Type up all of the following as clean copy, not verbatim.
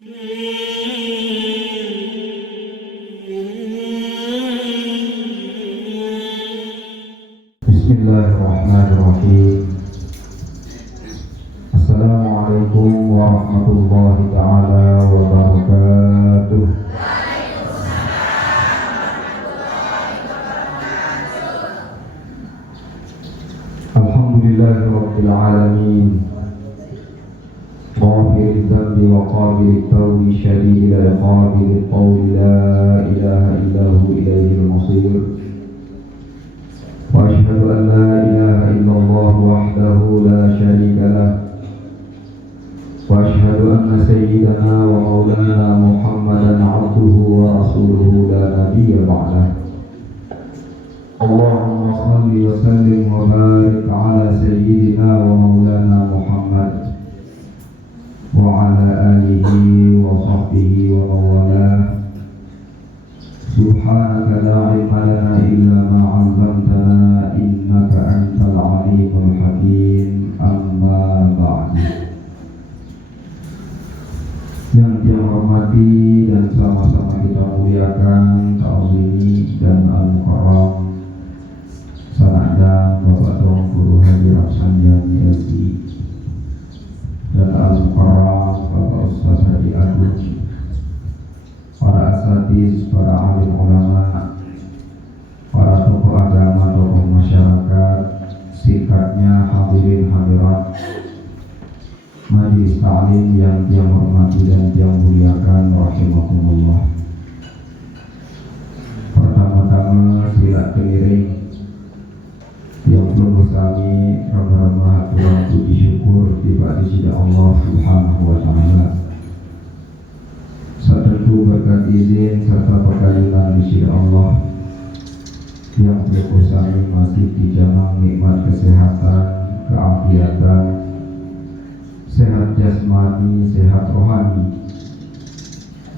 Bismillahirrahmanirrahim. Assalamualaikum warahmatullahi ta'ala wabarakatuh. Alhamdulillahi rabbil alamin, ghafiril dzambi wa qabilit tawbi syadidil iqabil qawli la ilaha illahu ilaihil masir. Wa ashhadu an la ilaha illallah wahdahu la syarika lah. Wa ashhadu anna sayyidana wa maulana Muhammadan abduhu wa rasuluhu la nabiyya ba'dah. Allahumma salli wa sallim wa barik ala sayyidina wa maulana Muhammad wa ala alihi wa sahbihi wa mawalah. Subhanaka la ilma lana illa ma 'allamtana innaka antal alimul hakim. Amma ba'du. Yang dia hormati dan sama-sama kita muliakan ta'zimi dan al-mukarram Sanadang Bapak Tuan Guru Haji Rapsanjani LC dan al-mukarram Bapak Ustaz Haji Agung, para asatiz, para alim ulama, para tokoh agama, tokoh masyarakat, singkatnya hadirin hadirat majelis ta'lim yang dia hormati dan dia muliakan rahimakumullah. Pertama-tama sila keliring yang belum bersami ramah-ramah Tuhan puji syukur tiba di sisi Allah Subhanahu wa ta'ala. Tentu berkat izin serta perkajuan di sisi Allah yang bersami masih dijamin nikmat kesehatan, keafiatan, sehat jasmani, sehat rohani,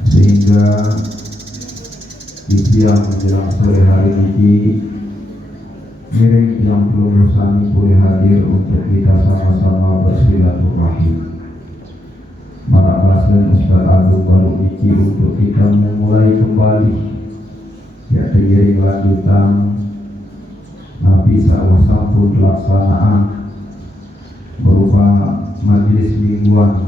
sehingga di siang menjelang sore hari ini miring yang belum bersami boleh hadir untuk kita sama-sama bersilaturahim. Marak Basen Ustaz Agung baru iki untuk kita memulai kembali ya teriring lanjutan Nabi SAW sampun pelaksanaan berupa majelis mingguan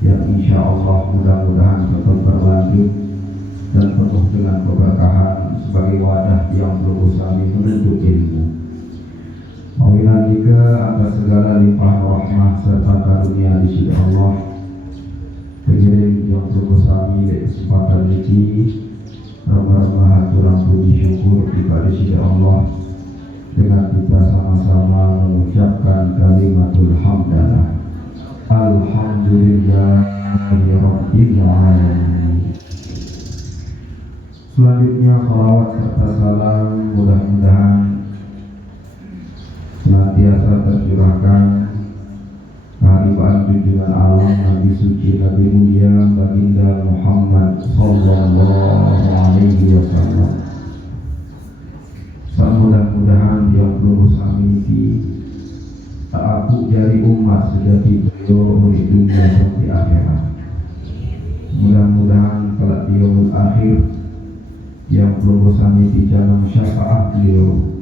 yang insya Allah mudah-mudahan tetap berlanjut dan penuh dengan keberkahan sebagai wadah yang berusaha menuntut ilmu. Mawilan juga atas segala limpah rahmah serta karunia di sisi Allah. Pengirim yang berusaha di kesempatan ini ramah-ramah turang puji syukur kepada sisi Allah dengan kita sama-sama mengucapkan kalimatul hamdalah. Alhamdulillahi rabbil alamin. Selanjutnya salawat serta salam mudah-mudahan senantiasa tercurahkan kehadiran junjungan alam Nabi suci Nabi mulia baginda Muhammad sallallahu alaihi wasallam. Mudah-mudahan dia belum sampai tak aku jari umat sejati beliau di dunia sampai akhirat. Mudah-mudahan kalau dia akhir yang belum sampai di jalan syafaat beliau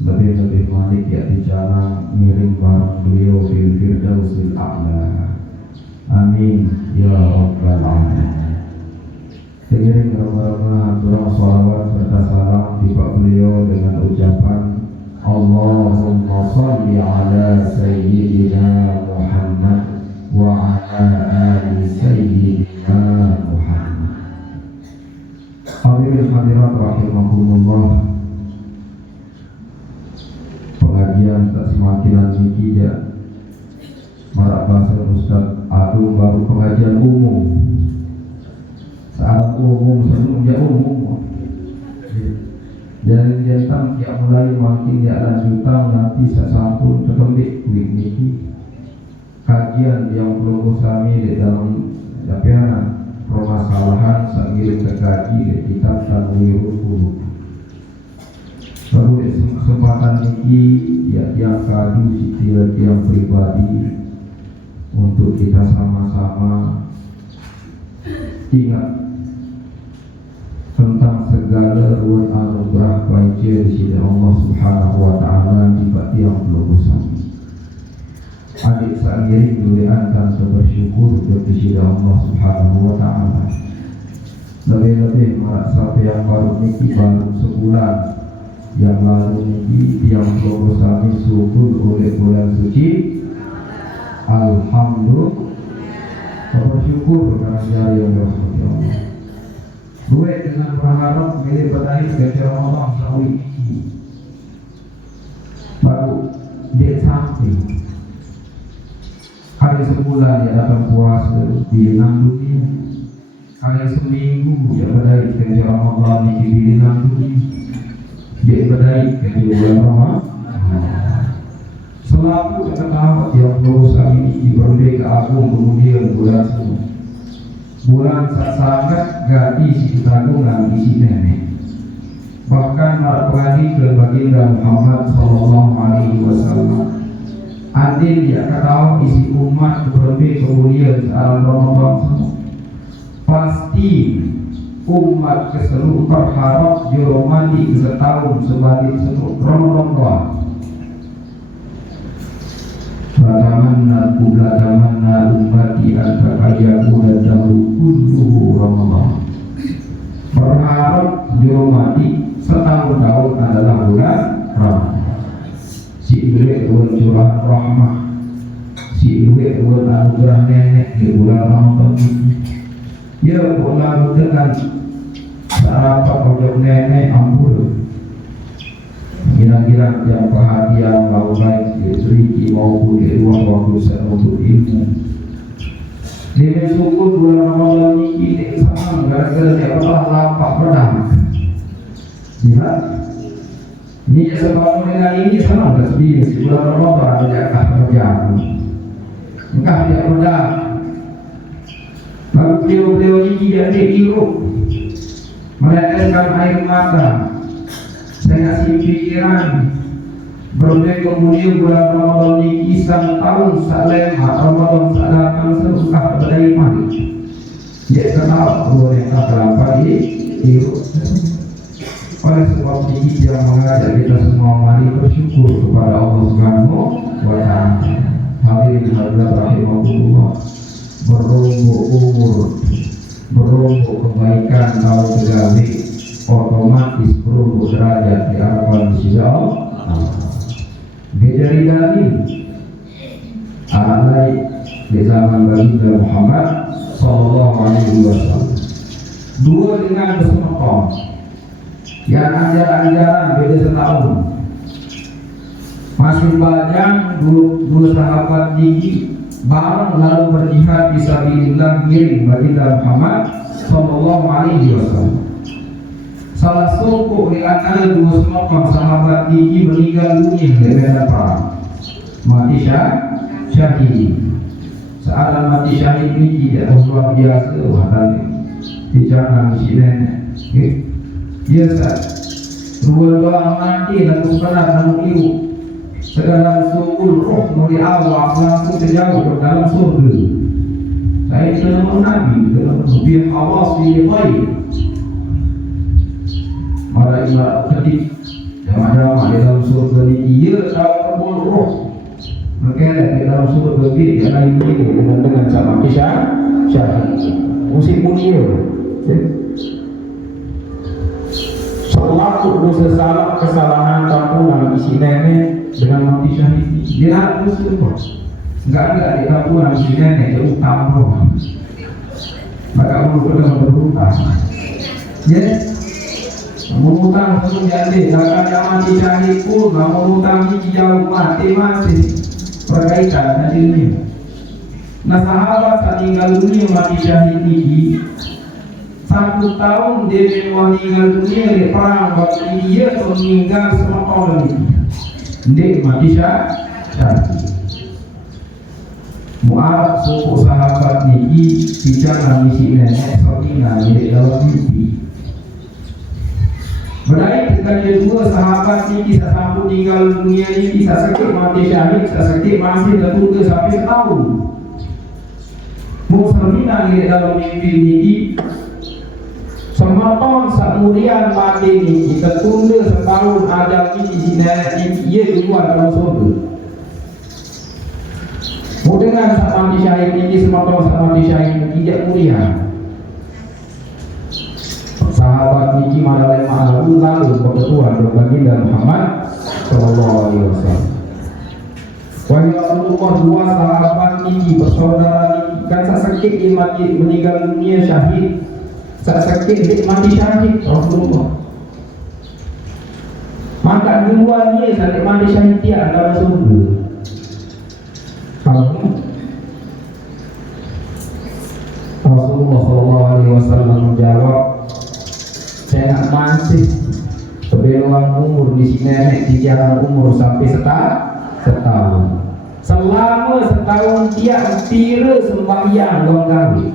lebih-lebih malik ya di jalan miring barang beliau di Firdausil A'la. Amin ya rabbal alamin. Seiring ramah-ramah turang salawat serta salam tiba beliau dengan ucapan Allahumma salli ala sayyidina Muhammad wa ala ali sayyidina Muhammad. Hadirin hadirat rahimakumullah. Pengajian tak semakin lagi ya. Marak bahasa Ustaz Agung baru pengajian umum. Saat umum sebelum dia umum. Dari jentang dia mulai makin dia lanjutan nanti sesampun terlebih kuih niki kajian yang belum usami di dalam dapiana permasalahan sambil terkaji di kitab Tanwirul Qulub. Lalu di kesempatan niki dia yang kadu siti yang pribadi untuk kita sama-sama ingat tentang segala ruang anugerah baik dari Allah Subhanahu wa Ta'ala di yang belum sami. Adik seiring dulian dan bersyukur kepada Allah Subhanahu wa Ta'ala. Lebih-lebih merasa yang baru niki baru sebulan yang lalu niki yang belum sami syukur oleh bulan suci. Alhamdulillah, bersyukur karena jari yang dirahmati Allah. Gue dengan berharap milik berdaya ke Ramadan sawi ini baru dia sampai hari sebulan dia datang puasa di dunia, hari seminggu dia berdaya ke Ramadan di dunia, dia berdaya ke bulan Ramadan. Selalu ketawa yang dosa ini diberi ke agung kemudian bulan semua. Bulan sangat gadi si tagungan isi nenek. Bahkan para peladi ke baginda Muhammad Sallallahu Alaihi Wasallam. Adil dia katakan isi umat berbeda kemudian dalam Ramadan semua. Pasti umat keseluruh berharap Joromani setahun sebagai seluruh Ramadan. Bagaimana ummati al-taqayyaku dan kulluhu Ramadan. Berharap Joromani setahun-tahun adalah bulan Ramadan. Si ibu curah rahmah, si ibu anugerah nenek di bulan Ramadan ini. Ya bulan dengan sarapan pojok nenek ampun. Kira-kira yang perhatian mau baik di Sriki maupun di ruang waktu untuk ilmu. Dia syukur bulan Ramadan ini sama gara-gara dia telah lapar pedang. Lihat, ini sebab dengan ini sama bersih di bulan Ramadan ada kerjaan. Engkau dia pedang. Lalu beliau ini dia diirup, meneteskan air mata. Saya kasih pikiran berbagai kemudian bulan Ramadan ini kisah tahun salema Ramadan sadatang serukah berdaya mati. Dia kenal boleh apa ini oleh sebab ini dia mengajak kita semua mari bersyukur kepada Allah Subhanahu wa Ta'ala. Hadirin hadirat rahimahullah, berumur umur, berumur kebaikan kalau terjadi otomatis berumur derajat di hadapan Allah. Bejari dari alai di zaman baginda Muhammad Sallallahu Alaihi Wasallam. Dua dengan bersemakam. Yang ajaran-ajaran beda setahun. Masih banyak dua sahabat tinggi bareng lalu berjihad fisabilillah miring baginda Muhammad Sallallahu Alaihi Wasallam. Salah satu di antara dua semakam sahabat ini meninggal dunia di medan perang, mati syahid. Seorang mati syahid ini tidak luar biasa, wahai bicara si nenek. Biasa, dua mati lalu benar lalu ibu. Segala sukul roh dari awal langsung terjauh ke dalam surga. Saya dalam Nabi dalam lebih awas di baik. Mara ibarat ketik jamaah-jamaah di dalam surga ini ia tahu kebun roh mereka di dalam surga ini yang lain ini dengan sama kisah syahid musik mulia selaku dosa salah kesalahan kampungan isi nenek dengan mati syahid dia harus semua enggak ada di kampungan isi nenek jauh kampung maka Allah sudah berhutang ya. Mengutang sebelum jadi, akan yang mati syahid pun, mengutang ini jauh mati masih berkaitan dengan ini. Nah sahabat saat tinggal dunia mati syahid ini 1 tahun dia meninggal dunia di perang waktu dia meninggal semua tahun ini. Dia mati syahid. Mu'ad suku sahabat ini bicara misi nenek sepertinya di dalam mimpi. Berarti ketika dua sahabat ini bisa sambut tinggal dunia ini bisa sakit mati syahid, bisa sakit masih tertunda sampai setahun. Muslimina di dalam mimpi ini sematon sakmurian mati ini tertunda setahun ajal ini si nenek ini ia duluan dalam surga. Dengan sak mati syahid ini sematon sak mati syahid ini tidak mulia. Sahabat niki malah lalu kebetulan baginda Muhammad sallallahu alaihi wasallam. Wahai Rasulullah, dua sahabat niki bersaudara niki kan sakit di mati meninggal dunia syahid. Sakit di mati syahid Rasulullah. Maka duluan dia sakit mati syahid dia dalam surga. Rasulullah sallallahu alaihi wasallam menjawab, saya masih sebeluan umur di sini nenek di jalan umur sampai setahun. Selama setahun dia tira sembahyang dua kali.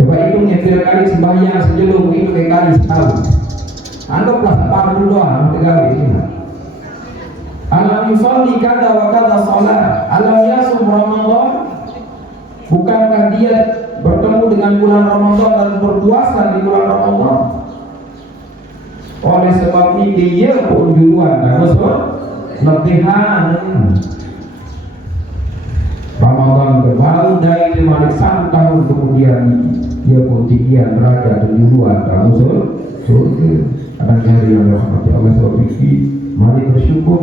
Coba hitungnya tira kali sembahyang sejelum itu kali setahun. Anggaplah setahun dulu doang tiga kali. Alam yusalli kada wa kada salat. Alam yasum Ramadan. Bukankah dia bertemu dengan bulan Ramadan dan berpuasa di bulan Ramadan? Oleh sebab ini dia pun duluan latihan Ramadan baru dari 1 tahun kemudian dia pun tinggian belajar dan duluan dalam surga. Kadang-kadang yang dirahmati Allah SWT, mari bersyukur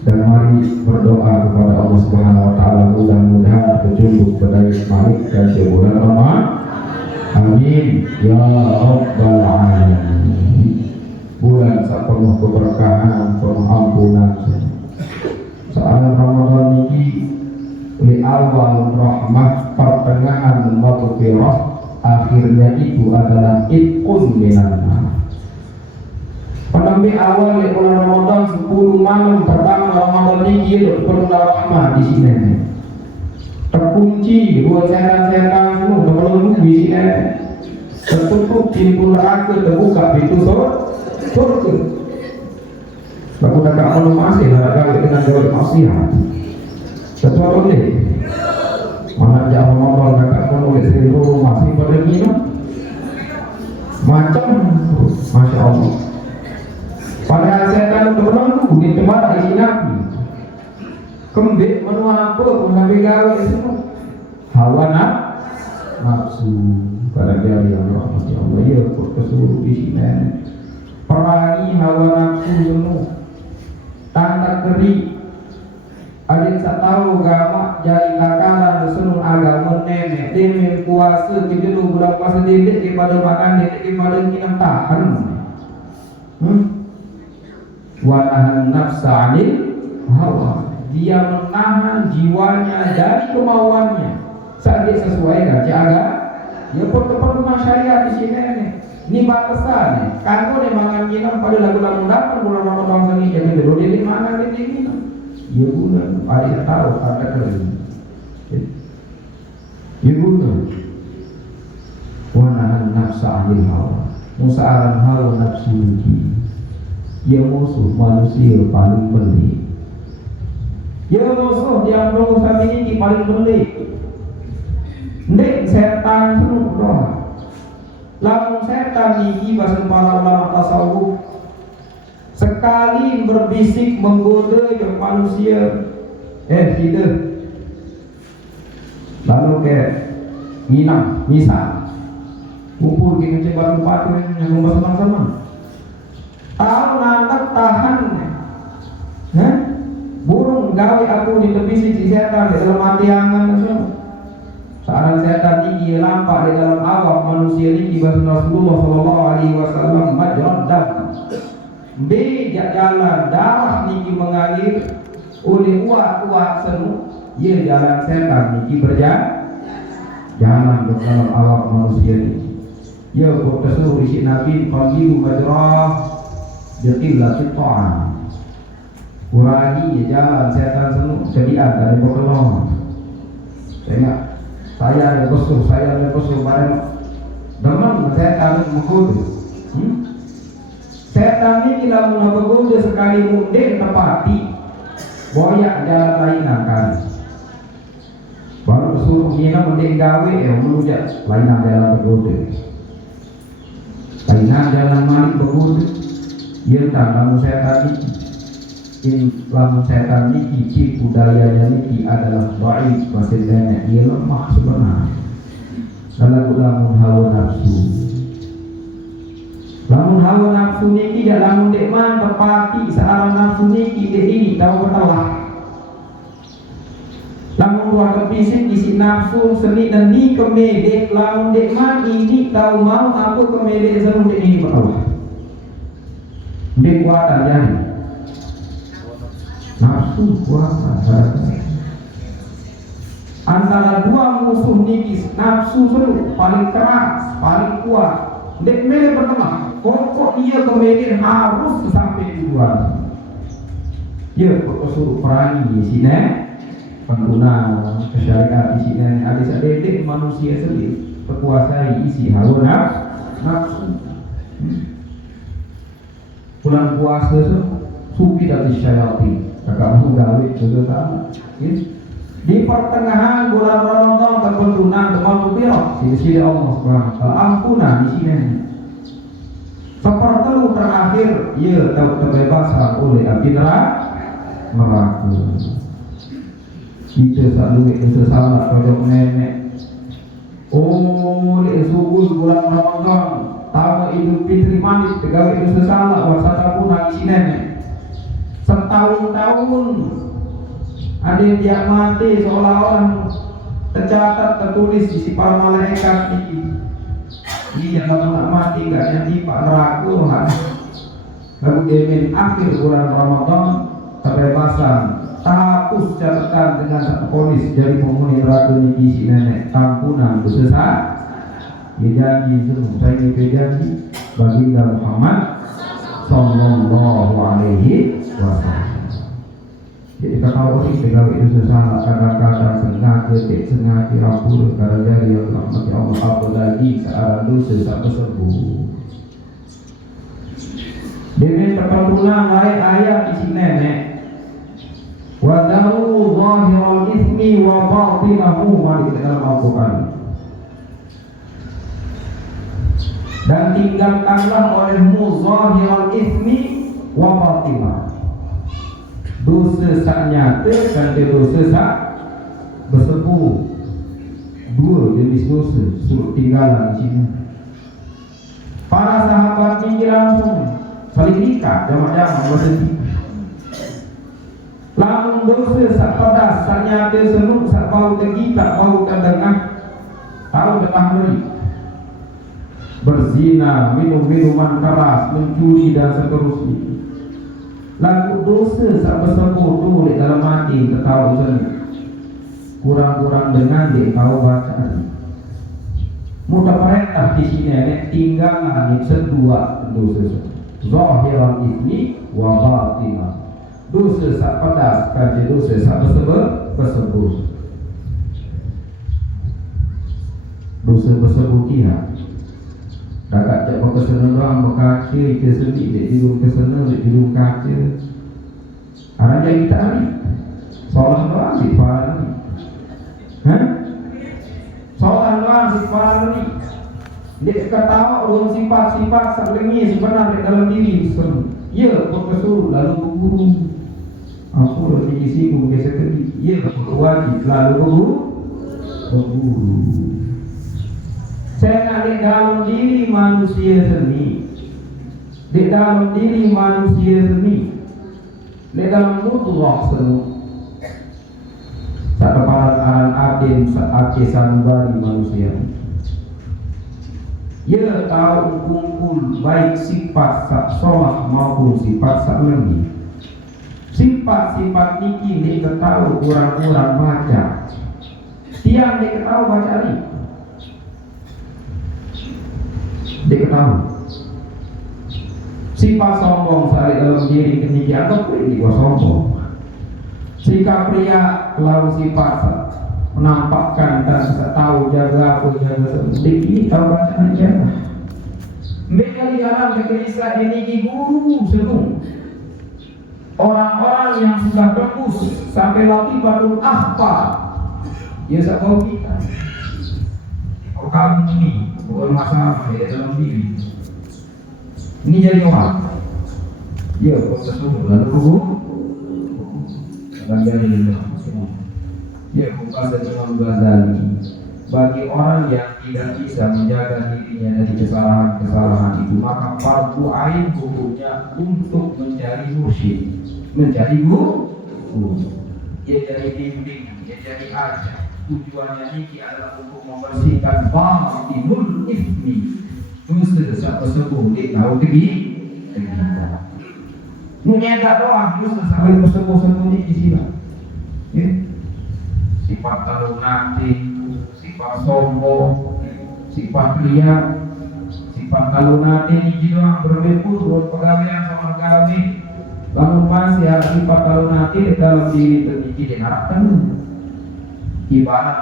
dan mari berdoa kepada Allah Subhanahu wa taala mudah-mudahan petunjuk pada Malik dan bulan Ramadan. Amin ya rabbal alamin. Bulan sak penuh keberkahan, penuh ampunan. Saat Ramadan ini li awal rahmah, pertengahan maghfirah, akhirnya itu adalah itqun minan nar. Penampi awal di bulan Ramadan 10 malam pertama Ramadan ini dia penuh rahmah di sini. Terkunci dua setan-setan semua terpeluru di sini. Tertutup pintu neraka, terbuka pintu surga. Lalu tak malu masih ada dengan jawab maksiat. Sesuatu boleh. Mana jauh Ramadan tak malu seluruh masih pada minum. Macam Masya Allah. Padahal setan terpeluru di tempat isi Nabi. Kembik menu apa pun sampai gawe semua. Hawa nafsu. Pada dia yang rahmati Allah ya kesuruh di sini. Perangi hawa nafsu semua. Tanda keri. Adik tak tahu gamak jadi kakalan senung agama nenek. Dia puasa kita dulu bulan puasa dedik daripada makan dedik daripada minum tahan. Wanahan nafsa anil hawa. Dia menahan jiwanya dari kemauannya. Saat dia sesuaikan jaga. Ya pertemuan masyarakat di sini nih. Ini batasan. Kalau dia makan minum pada lagu-lagu dapat bulan Ramadan sini jadi dulu dia makan dia minum. Ya guna. Ada tahu ada kering. Ya guna. Wanahan nafsa anil hawa. Musa'alan hawa nafsu ini. Ya musuh manusia paling pelik. Ya musuh yang berusaha ini paling pelik. Nek setan seru doa. Lamun setan ini bahasa para ulama tasawuf sekali berbisik menggoda yang manusia hidup. Lalu ke minang, misal kumpul kita coba lupa yang bersama-sama. Tahu nantak tahan, burung gawe aku di tepi si setan di dalam hati angan semua. Saat setan tinggi lampak di dalam awak manusia ini bahasa Rasulullah Sallallahu Alaihi Wasallam majrad dam. Bejak jalan darah niki mengalir oleh uak semu. Ia jalan setan niki berjalan di dalam awak manusia ini. Ia berkesuruh isi Nabi panggil majrah. Jatilah ta'am. Kurangi jalan setan semua sediaan dari pertolongan. Saya yang berkusul pada demam setan menggoda. Setan ini bila menggoda sekali munding tepati boyak jalan lain akan. suruh ngina mendek gawe melujak lainan jalan begoda. Lainan jalan malik begoda. Ia tak lamun setan niki budayanya niki adalah baik maksudnya ia lemah sebenarnya. Lamun hawa nafsu. Lamun hawa nafsu niki dak lamun dek man tepati searang nafsu niki dek ini tahu bertalah. Lamun dua kepisik isi nafsu seni dan ni kemedek lamun dek man ini tahu mau aku kemedek seru dek ini bertalah. Dek kuatan jadi nafsu kuatan antara dua musuh niki nafsu seru paling keras paling kuat dek mele berteman pokok dia kemudian harus sampai tujuan. Dia suruh perangi di sini pengguna kesyariat di sini ada sedikit manusia sendiri kekuasai isi hawa nafsu. Bulan puasa suki dari syaitan kakak gawe juga sama. Di pertengahan bulan Ramadan kebetulan teman sisi Allah Subhanahu wa taala ampunan di sini. Sepertelu terakhir ia terbebasan oleh api neraka. Kita selalu itu salah kalau nenek. Oleh subuh bulan Ramadan tahu Idul Fitri manis pegawai itu salah wasata pun nangis nenek. Setahun-tahun ada yang mati seolah-olah tercatat tertulis di para malaikat ini. Iya kalau nak mati enggak jadi pak neraka. Lalu demen akhir bulan Ramadan kebebasan hapus catatan dengan satu polis jadi penghuni neraka niki si nenek ampunan dosa. Dia janji semua saya janji baginda Muhammad sallallahu alaihi wasallam. Jadi kalau orang pegawai itu salah kadang-kadang sengaja rampur karena jadi yang rahmati Allah apalagi searah dosa tak bersembuh. Dengan terpentulang lain ayat isi nenek. Wa daru zahirul ismi wa batinahu mari kita dalam Al-Quran. Dan tinggalkanlah olehmu zahirul ismi wa batinahu. Dosa sak nyata dan dosa sak bersepuh. Dua jenis dosa suruh tinggalan di sini. Para sahabat ini langsung saling nikah jamaah-jamaah berhenti. Lamun dosa sak pedas sak nyata senuk sak bau tegita bau kadangah tahu tengah hari. Berzina, minum minuman keras, mencuri dan seterusnya. Lagu dosa sak bersepuh tu di dalam hati tertahu seni. Kurang-kurang dengan dia tahu baca. Mudah perintah di sini nek tinggalan sedua dosa. Zahiran ini wa batinah. Dosa sak pedas kan dosa sak bersepuh. Dosa bersepuh dia. Dapat cakap kesana orang berkaca ke sedih di hidung kesana di hidung kaca. Arah jadi tadi. Soalan doang si para ni. Soalan doang si para ni. Dia ketawa orang sifat-sifat sebenarnya sebenarnya dalam diri semua. Ya berkesuruh lalu berburu. Aku lebih sibuk biasa kerja. Ya berwajib lalu berburu. Saya nak di dalam diri manusia seni. Di dalam diri manusia seni. Di dalam mutlak seni. Satu paran adin saat sanubari manusia. Ia tahu kumpul baik sifat sak solah maupun sifat sak lengi. Sifat-sifat niki diketahui orang-orang baca. Tiang diketahui baca ni. Diketahui sifat sombong sehari dalam diri ketika apa pun ini sombong. Sikap pria lalu sifat menampakkan dan tahu jaga apa jaga sedikit ini tahu bacaan jaga. Mereka di dalam Islam ini guru sebelum orang-orang yang sudah bagus sampai latifatul akhbar Ya sebab kita. Kalau kamu ini bukan masalah ya dalam diri. Ini jadi orang. Ya, proses itu lalu dan jadi ya bukan dari Imam Ghazali. Bagi orang yang tidak bisa menjaga dirinya dari kesalahan-kesalahan itu, maka fardu ain hukumnya untuk mencari mursyid, mencari guru. Dia jadi bimbing, dia jadi ajar. Tujuannya ini adalah untuk membersihkan batinul ismi. Dosa tersebut tahu tinggi. Menyedak doang, dosa sampai tersebut di sini. Ya. Sifat tahu nanti, sifat sombong, sifat riak, sifat tahu nanti ini doang berbeda buat pegawaian sama gawe. Lalu masih ada sifat tahu nanti dalam diri tertinggi dan harapkan. Ibarat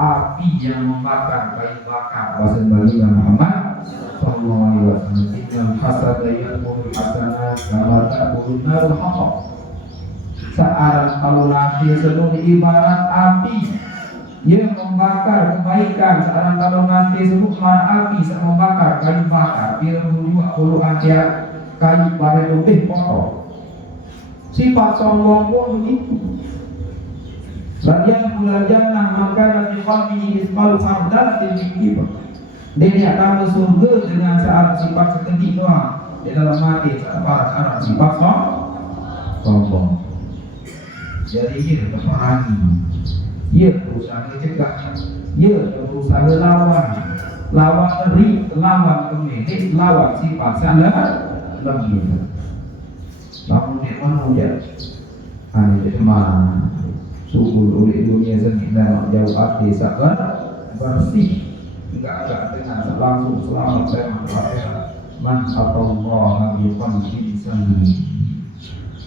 api yang membakar kayu bakar bahasa Bali Muhammad sallallahu alaihi wasallam innal hasada yaqulu hasana kama ta'budun narul haqq. Searang kalau nanti seluruh ibarat api yang membakar kebaikan. Searang kalau nanti seluruh api yang membakar kayu bakar bila juga puluh akhir kayu bakar lebih kotor. Sifat sombong pun begitu. Bagian belajar maka Nabi Qalbi Ismail Sabda Tilmikiba. Dia akan ke surga dengan sifat seketik doang. Di dalam hati para sifat sombong. Jadi dia peperangi. Dia berusaha mencegah. Dia berusaha lawan eri, lawan kemedik, lawan sifat salah lemah. Namun dia manusia. Ini cuma subur oleh dunia sendiri dan jauh hati sabar bersih enggak dengan langsung selamat dan man Allah biqalbin salim.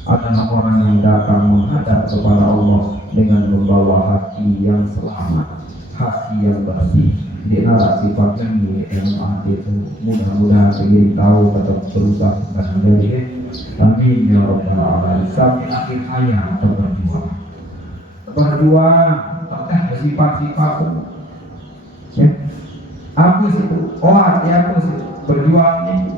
Adalah orang yang datang menghadap kepada Allah dengan membawa hati yang selamat, hati yang bersih. Di antara sifatnya yang hati itu mudah-mudahan segini tahu atau berusaha dan dari amin ya rabbal alamin sampai akhir hayat berjuang tentang sifat-sifat ya. Apa itu? Apa sih berjuang ini?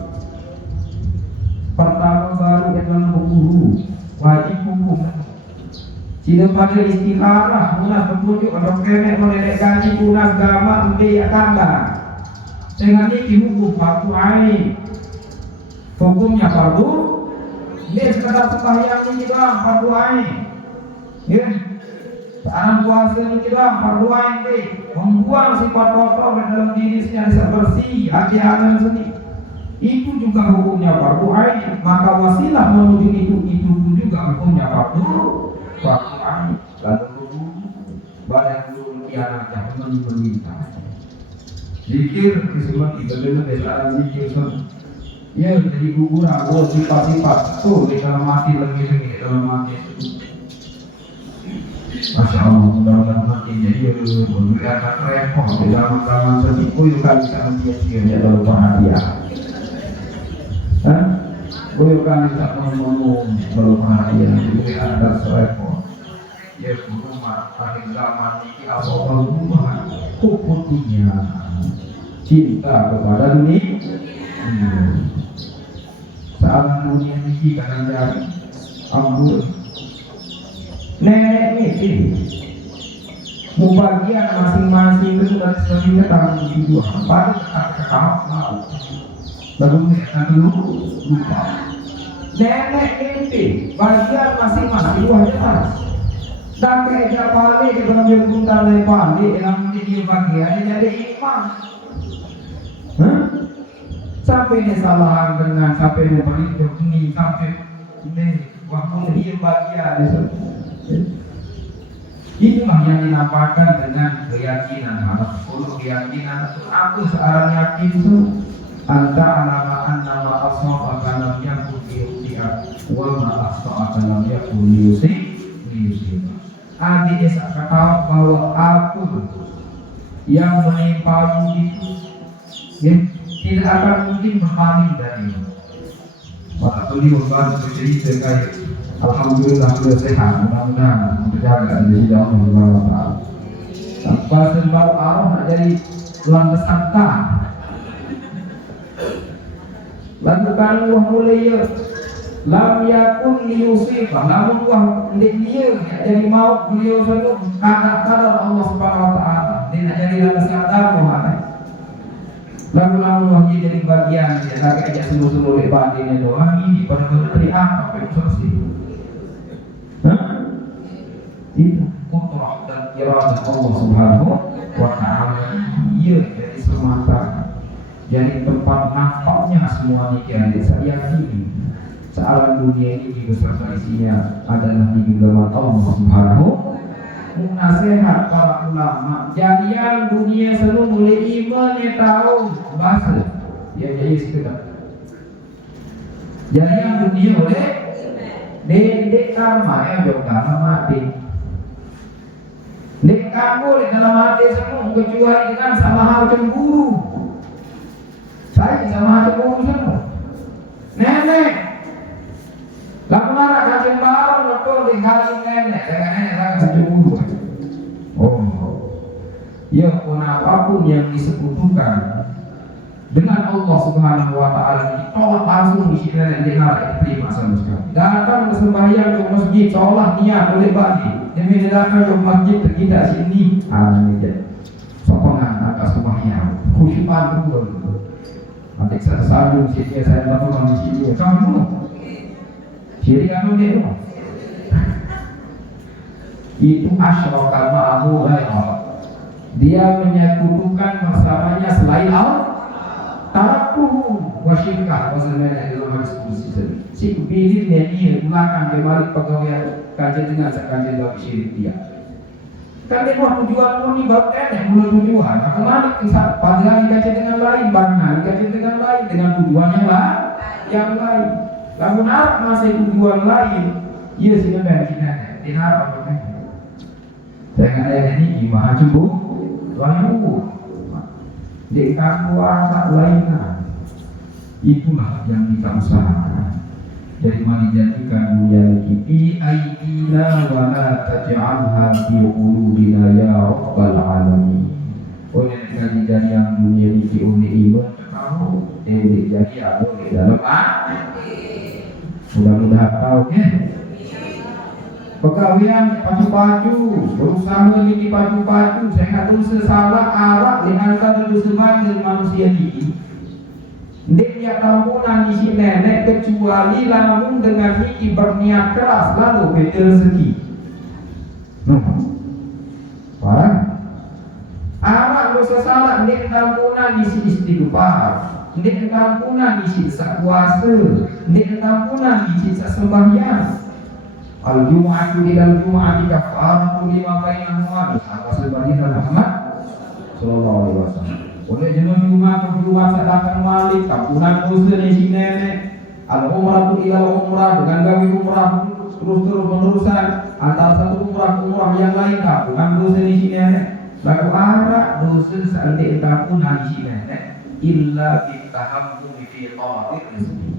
Pertama baru dengan guru wajib hukum. Jika pada istikharah munas petunjuk atau kemek menenek gaji munas gama ya tambah. Dengan ini hukum fardu ain. Hukumnya fardu. Ini sekedar sembahyang ini doang fardu ain. Ya. Sekarang puasa ini kita fardu ain deh, membuang sifat kotor dalam diri secara bersih, hati alam sendiri. Itu juga hukumnya fardu ain. Maka wasilah menuju itu pun juga hukumnya fardu ain. Lalu banyak dulu kianatnya meminta. Zikir disebut ibadah besar zikir semua. Ya jadi gugur aku sifat-sifat tuh di dalam hati lagi dalam hati. Masya Allah, mudah-mudahan nanti jadi akan repot di dalam setipu juga bisa dia dalam perhatian. Juga bisa ngomong dalam perhatian juga ada repot. Ya rumah akhir zaman ini Allah rumah hukumnya cinta kepada dunia. Saat dunia ini kadang-kadang ampun. Nenek ini pembagian masing-masing itu dan sebagainya tanggung jawab pada tetap mau lalu lupa nenek ini bagian masing-masing wajah dan keja pali di dalam jengkuntar pali dalam dia bagian jadi imam sampai ini salahan dengan sampai memberi ini sampai ini waktu dia bagian itulah yang dinampakkan dengan keyakinan. Kalau keyakinan itu aku seorang yakin itu anta alama nama asal akan yakun diutia wa ma asal akan yakun diusi. Adik kata bahwa aku yang menimpamu itu tidak akan mungkin berpaling dari itu. Waktu beliau bercerita terkait alhamdulillah sudah sehat, mudah-mudahan menjaga diri Allah Subhanahu wa taala. tanpa sebab Allah nak jadi landasan tak. Lalu kalau mulai lam yakun liyusifah, namun wah dia jadi mau beliau selalu kadar Allah Subhanahu Wa Taala. Dia nak jadi landasan tak mana? Lalu wahyu jadi bagian dia lagi aja seluruh lebar ini doang ini pada menteri apa persepsi. Itu kudrah dan iradah Allah Subhanahu Wa Taala. Ia jadi semata jadi tempat nampaknya semua nikah saya yakini sealam dunia ini beserta isinya adalah di genggaman Allah Subhanahu. Nasihat para ulama jadian dunia selalu mulai iman tahu bahasa ya jadi sekedar jadian dunia oleh dek karma ya juga mati dek kamu di dalam hati semua kecuali dengan sama hal cemburu saya sama hal cemburu semua nenek lalu mana kacang baru betul di kali nenek dengan nenek saya cemburu. Oh, ya pun apapun yang disekutukan dengan Allah Subhanahu Wa Taala ditolak langsung di sini dan diterima sama sekali. Datang ke sembahyang ke masjid seolah niat oleh bagi demi datang ke masjid kita sini ini dia sokongan atas sembahyang khusyukan dulu. Nanti saya sambung sini saya lakukan di sini kamu jadi kamu dia itu asyraka ma'ahu ghairah. Dia menyekutukan bersamanya selain Allah. Tarakuhu wa syirkah wa zamana dalam hadis qudsi. Si pilih dia melakukan kembali pegawai kajian dengan sekajian bagi syirik dia. Kan dia mau tujuan ini bahkan yang mulai tujuan. Kembali ke padahal dikajian dengan lain, banyak dikajian dengan lain dengan tujuannya lah yang lain. Lalu nak masih tujuan lain, ia sebenarnya tidak apa namanya. Dengan ayat ini maha cemburu, lalu di kamu tak lainnya. Itulah yang kita usahakan. Jadi mari jadikan dunia kita aidina wa la taj'alha fi qulubina ya rabbal alamin. Oleh kejadian yang dunia ini oleh iman kamu jadi ada di dalam hati. Mudah-mudahan tahu ya. Pegawaian pacu-pacu, berusaha di pacu-pacu, saya kata sesalah arak di antara sebagai manusia ini. Dia tampunan isi nenek kecuali lamun dengan ini berniat keras lalu beda rezeki. Parah. Arak bersesalah dia tampunan isi istighfar, dia tampunan isi puasa, dia tampunan isi sembahyang. Al-Jum'atu ilal Jum'ati kafaratu lima bainahuma atas sebagian Muhammad sallallahu alaihi wasallam. Oleh jenuh Jumat ke Jumat sedangkan wali kampunan dosa di sini nenek. Al-umratu ilal umrah dengan gawe umrah terus menerusan antara satu umrah ke umrah yang lain kampunan dosa di sini nenek. Lalu arak dosa seandainya kampunan di sini nenek illa bitahammum fi ta'atir rizki.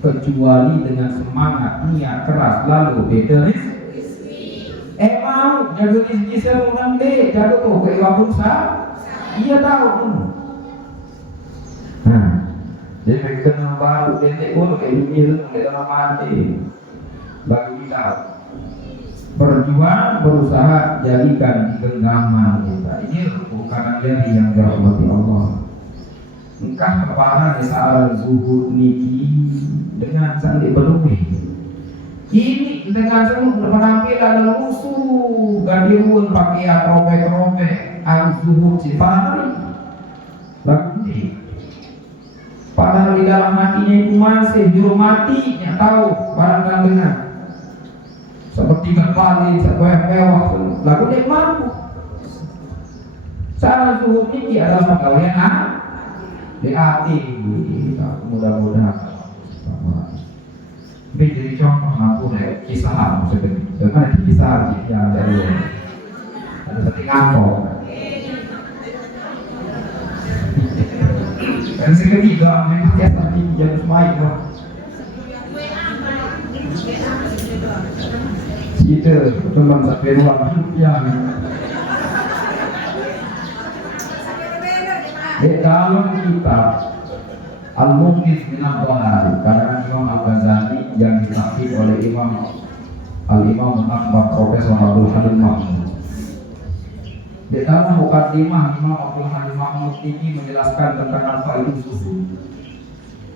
Kecuali dengan semangat niat keras lalu beda rezeki. Mau jaga rezeki seorang deh, jaga tuh ke ibu iya tahu. Jadi kena baru detik pun ke dunia itu kita mati. Bagi kita berjuang berusaha jadikan genggaman kita. Ini bukan dari yang dirahmati Allah. Engkau kepala desa zuhud niki dengan sandi berlebih. Ini dengan semua penampilan lusuh, gadirun pakai robek-robek, zuhud si padri. Lagu ini. Padahal di dalam hatinya itu masih juru mati yang tahu barang dengan seperti kembali sebuah-buah lagu dia mampu. Cara zuhud niki adalah pegawaian di hati kita mudah-mudahan ini jadi contoh aku dari kisah sebenarnya kisah yang dari ada seperti ngampok dan seketiga memang biasa di jam semai itu teman satu ruang yang Di dalam kitab Al-Muqnis min Al-Dhalal karena Imam Al-Ghazali yang ditakdir oleh Al-Imam Akbar Profesor Abdul Halim Mahmud. Di dalam mukadimah Imam Abdul Halim Mahmud ini menjelaskan tentang apa itu zuhud.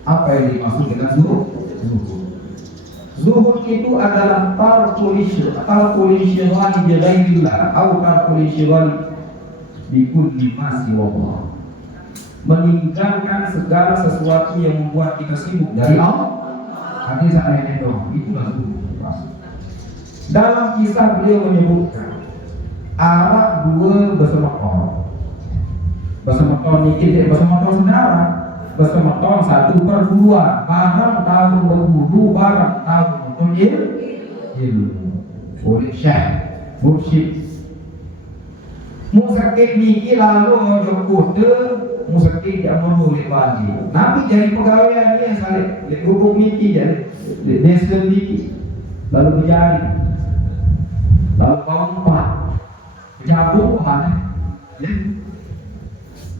Apa yang dimaksud dengan zuhud? Zuhud itu adalah tarkul insyghali bi ghairillah atau tarkul insyghali bi kulli ma siwa, meninggalkan segala sesuatu yang membuat kita sibuk dari Allah. Artinya saya itu itulah zuhud. Dalam kisah beliau menyebutkan Arab dua bersemakon. Bersemakon ini bersemakon saudara. Bersemakon 1/2. Barang tahun berwudu, barang tahun betul ilmu. Oleh syekh mursyid. Musakik niki lalu jokote musakik dia boleh balik. Nabi jadi pegawai dia saleh hukum niki jadi desa niki. Lalu berjari. Lalu keempat jabung mana?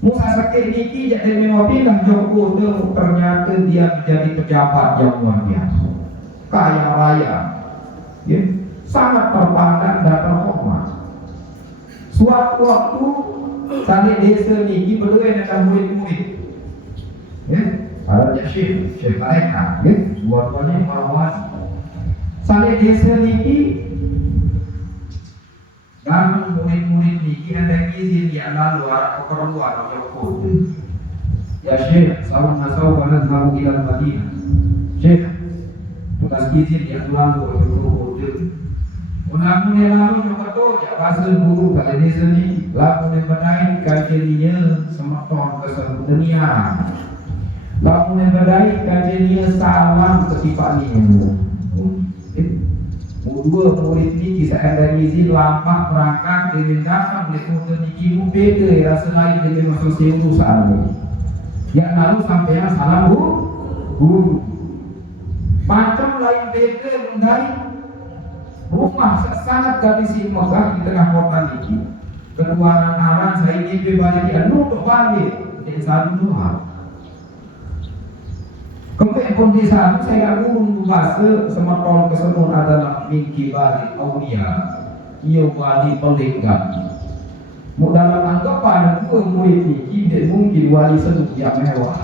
Musa sakit niki jadi mewapilah Joko ternyata dia menjadi pejabat yang luar biasa, kaya raya, ya, sangat terpandang dan terhormat. Suatu waktu saleh desa niki berdua dengan murid-murid, ya, ada syekh mereka, ya, dua-duanya merawat. Saleh desa niki dan murid-murid niki ada izin yang lalu arah keperluan Joko. Ya Syekh, salam nasau pada lalu ila Madinah. Syekh, tugas izin yang lalu Joko. Unamun yang lalu Joko tu, bahasa guru pada desa ni, lalu yang badai kajiannya semakton ke seluruh dunia. Lalu yang badai kajiannya salam ketipak ni. Dua murid ni kisah ada izin lampak berangkat dengan datang di kota niki beda rasa lain dengan masa urusan ni. Yang lalu sampai yang salam guru. Macam lain beda dari rumah sangat gadis si megah di tengah kota niki. Ketuanan aran saya ini balik dia untuk balik di satu Tuhan. Kemudian kondisi saya guru bahasa semakon kesemun adalah mingki balik aulia, ia wali pelegam. Dalam anggapan dua murid ini tidak mungkin wali seduk yang mewah.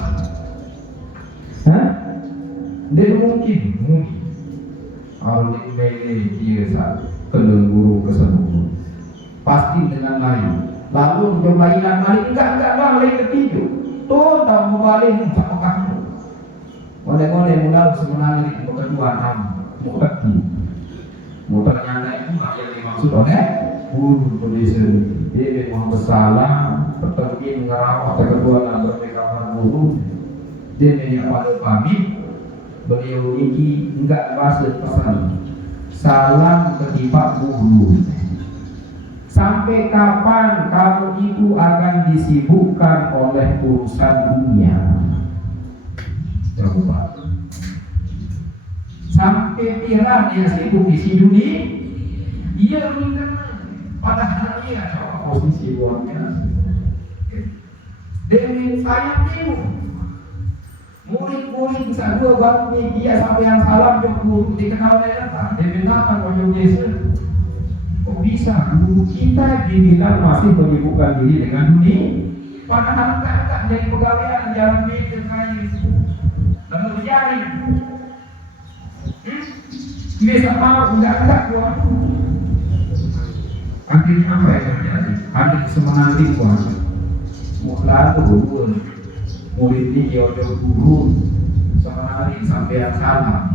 Dia mungkin. Awal ini dia kena guru kesemun. Pasti dengan lain. Lalu berlainan balik enggak lain ketiga. Tuh tak membalik tak kamu. Oleh-oleh mudah sebenarnya itu kedua mudah ternyata itu yang dimaksud oleh guru kondisi dia memang bersalah pertengki mengarawat kedua dan berpekapan guru dia menyampaikan pamit beliau ini enggak bahasa pesan salam ketipak guru. Sampai kapan kamu itu akan disibukkan oleh urusan dunia? Coba. Sampai piran dia sibuk isi dunia, ia mengenai padahal dia posisi luar biasa. Dengan saya tahu murid-murid bisa dua baru dia sampai yang salam yang guru dikenal oleh data. Dia minta orang desa. Kok bisa guru kita dibilang masih menyibukkan diri dengan dunia? Padahal tak jadi pegawai jalan beda kayu. Lalu berjari biasa tahu enggak keluar. Akhirnya apa yang terjadi? Ada semenanti kuasa lalu murid ini dia udah guru semenanti sampai yang salam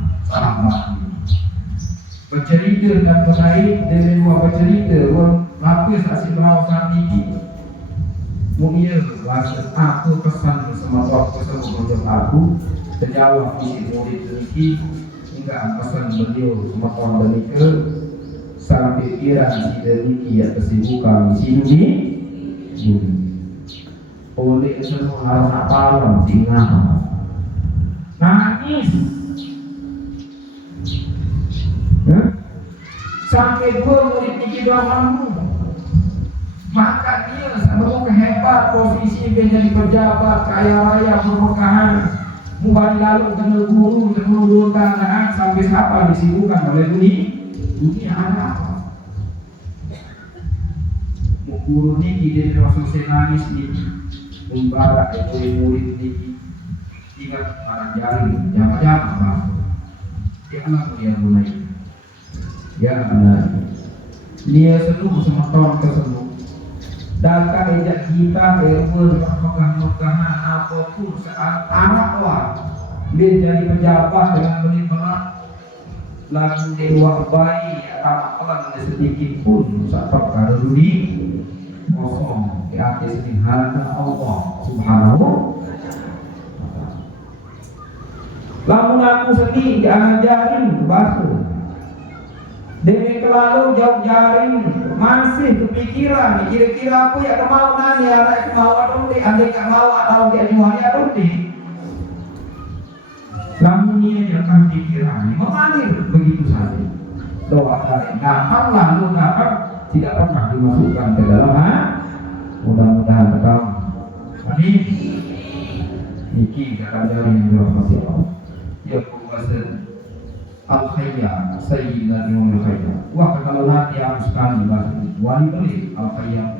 bercerita dan menaik dengan dua bercerita lapis asyik merawasan tinggi mulia bahasa aku pesan bersama waktu sebelum aku terjawab isi murid ini hingga pesan beliau semakin bernikah sang pikiran si demikian ya kesibukan si dunia oleh semua harus apalah tinggal nangis sampai dua murid ini doa kamu maka dia sebelum kehebatan hebat posisi menjadi pejabat kaya raya bermekahan, mubari lalu kenal guru kenal keadaan sampai siapa disibukkan oleh dunia ada apa? Guru niki dari Rasul senangis niki, membarak murid niki, ingat para jari jamaah ya anak dia mulai, ya anak dia senang sama tahun kesenang. Dan kaidah kita bermegah-megahan apapun saat anak dia jadi pejabat dengan melihat lagu di luar bayi anak pelan sedikit pun saat perkara duri kosong di hati sedihana Allah Subhanahu. Lamun aku sedih diajarin basuh. Demi kelalu jauh jaring masih kepikiran kira-kira aku ya mau nanya anak mau atau di adik mau atau di ajuan atau di namun dia jangan pikiran mengalir begitu saja doa dari gampang lalu gampang tidak pernah dimasukkan ke dalam mudah-mudahan kamu ini niki kata dari yang dirahmati Allah ya kuasa Al-Khayyam Sayyidina Imam Al-Khayyam. Wah kalau nanti yang sekali bahasa wali beli Al-Khayyam.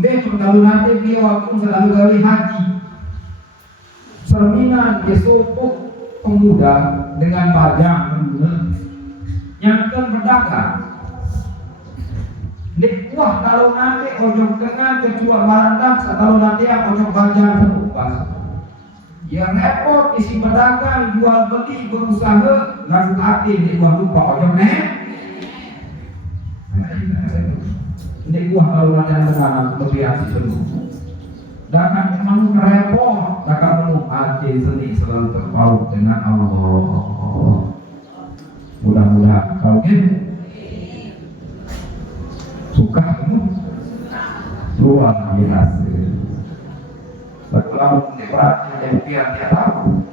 Mbak kalau nanti beliau aku selalu gawe haji. Cerminan kesopuk pemuda dengan pajang yang kan berdagang. Dek wah kalau nanti ojok dengan kecuali barang kalau nanti yang ojok pajang serupas. Yang repot isi pedagang jual beli berusaha lalu hati di buah lupa ojok ini buah kalau ada dengan lebih hati seluruh dan memang repot akan penuh hati seni selalu terpaut dengan Allah. Mudah-mudahan kau suka luar biasa. Kalau diperhatikan yang dia tahu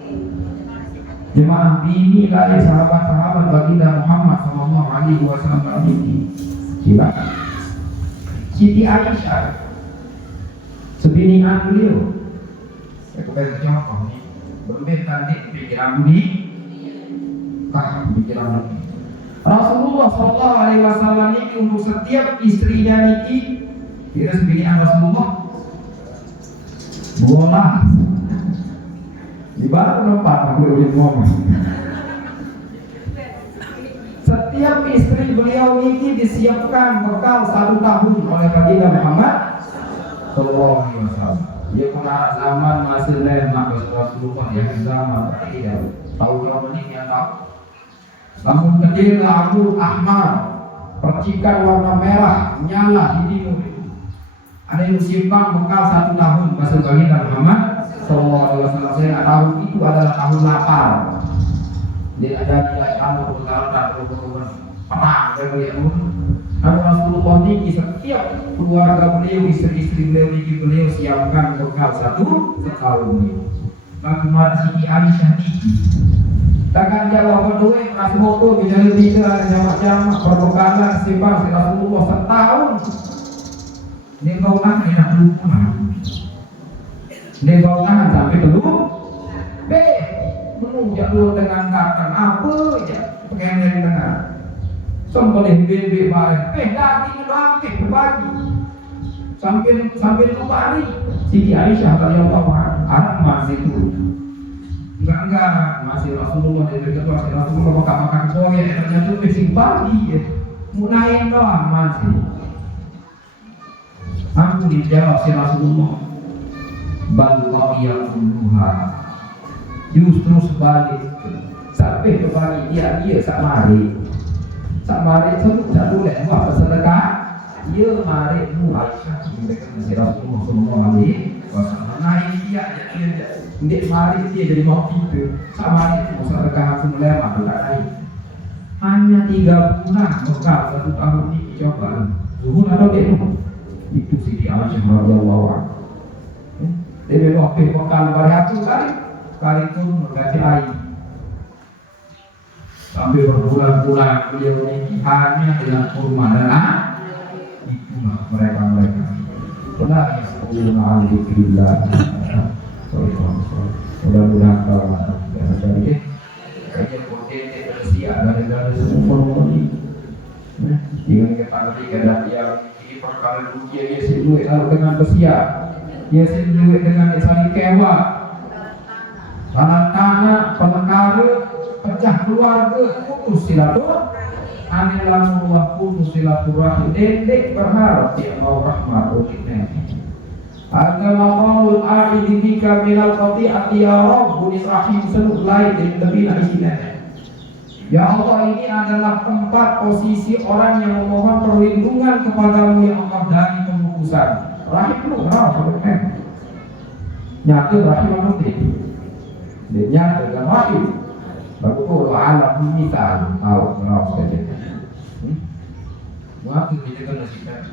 jemaah ini dari sahabat-sahabat baginda Muhammad sallallahu alaihi wasallam ini kira Siti Aisyah sebinian beliau saya kepengen contoh nih berbeda di pikiran budi pikiran budi Rasulullah sallallahu alaihi wasallam ini untuk setiap istrinya niki kira sebinian Rasulullah bola di baru tempat aku udah ngomong. Setiap istri beliau ini disiapkan bekal 1 tahun oleh baginda Muhammad sallallahu alaihi wasallam. Dia pernah zaman masih lemak Rasulullah yang zaman tidak tahu kalau ini yang tahu. Namun kecil Abu Ahmad percikan warna merah nyala di timur. Ada yang simpan bekal 1 tahun masuk baginda Muhammad sallallahu alaihi wasallam. Saya nggak tahu itu adalah tahun lapar. Dia ada di kamu bekal dan berubah perang dari yang Rasulullah ini setiap keluarga beliau istri-istri beliau siapkan bekal 1 tahun ini. Bagaimana Siti Aisyah ini? Takkan jawab berdua masuk motor menjadi tiga jamak-jamak perbekalan simpan Rasulullah setahun. Dia bau tangan enak lupa. Dia bau tangan sampai telur. Menunjuk lu dengan kata apa aja pengen dari tengah. Sembelih bebek bareng. Daging lagi berbagi. Sambil lupa hari. Siti Aisyah radhiyallahu anha anak masih itu. Enggak masih Rasulullah dari ketua Rasulullah makan kowe ternyata masih pagi ya. Mulai doang masih. Aku dijawab si Rasulullah bal waqiya kulluha justru sebalik sampai kembali dia samari sebut satu lewat sedekah dia mari mu Aisyah dengan si Rasulullah sallallahu alaihi wasallam naik dia ndek mari dia jadi mau itu samari mu sedekah langsung lewat tidak naik hanya 3 bulan bekal 1 tahun ini coba zuhur atau dia itu Siti Aisyah radhiyallahu anha. Dia waktu bekal bariatu kali itu mengganti air. Sampai berbulan-bulan beliau ini hanya dengan kurma dan itulah mereka. Wala yaquluna an dzikrillah. Mudah-mudahan kalau dari kajian potensi Malaysia gara-gara semua ini. Jangan kita nanti kadang yang ini perkara dunia dia sendiri dengan Malaysia. Dia sendiri dengan saling kewa. Tanah-tanah, perkara, pecah keluarga, putus silaturahmi. Anilah putus silaturahmi. Dendek berharap dia mau rahmat uniknya. Agama qaul a'idhi bika minal qati'ati ya Rabbul Rahim seluruh lain dan lebih naiknya. Ya Allah, ini adalah tempat posisi orang yang memohon perlindungan kepadamu ya Allah dari pemutusan. Rahim lu kenapa sebenarnya? Nyata rahim nanti. Dia nyata dengan rahim. Baru tu alam ini tahu kenapa saja. Waktu kita kena sikap.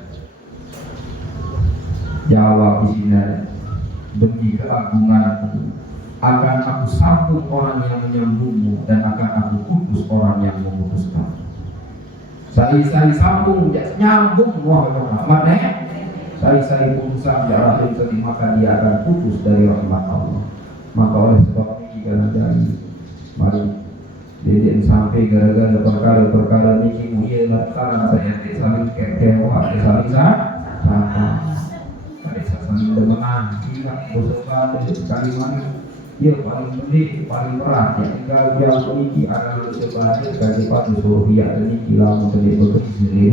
Jawab di sini demi keagunganku akan aku sambung orang yang menyambungmu dan akan aku putus orang yang memutuskan. Saya sambung nyambung mana? Saya putusan rahim tadi maka dia akan putus dari rahmat Allah. Maka oleh sebab ini kalau dari mari jadi sampai gara-gara perkara ini mulia lantaran saya saling kekewa saling sama. Saling bermenang, ingat bersebar sekali mana ia paling penting, paling berat yang tinggal yang memiliki adalah bersebar sekali pada suruh dia ini kila menjadi bekerja ini.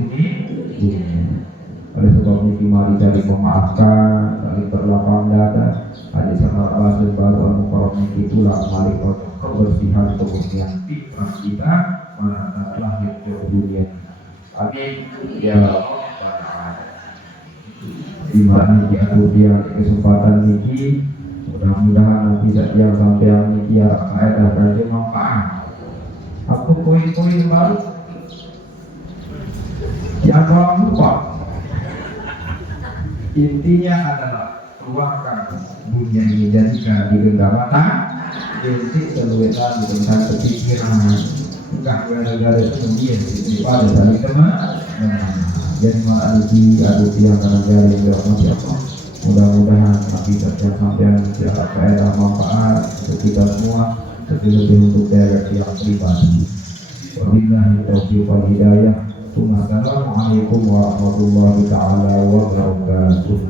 Oleh sebab ini mari cari pemaafkan, saling berlapang dada, ada sama bahasa baru al-mukarram itulah mari kebersihan kebersihan fitrah kita mana lahir ke dunia. Amin ya Allah. Dimana diatur dia kesempatan niki mudah-mudahan nanti saja sampai yang niki ya faedah dan manfaat. Aku poin-poin baru yang jangan lupa intinya adalah keluarkan dunia ini jadikan di genggaman inti seluruhnya tentang kepikiran enggak gara-gara semuanya pada dari teman jadi ma'aliki aduti yang akan jari yang dirahmati Allah. Mudah-mudahan nabi saja sampai yang tidak faedah manfaat untuk kita semua, lebih untuk daerah yang pribadi. Wabillahi taufiq wal hidayah. Assalamualaikum warahmatullahi taala wabarakatuh.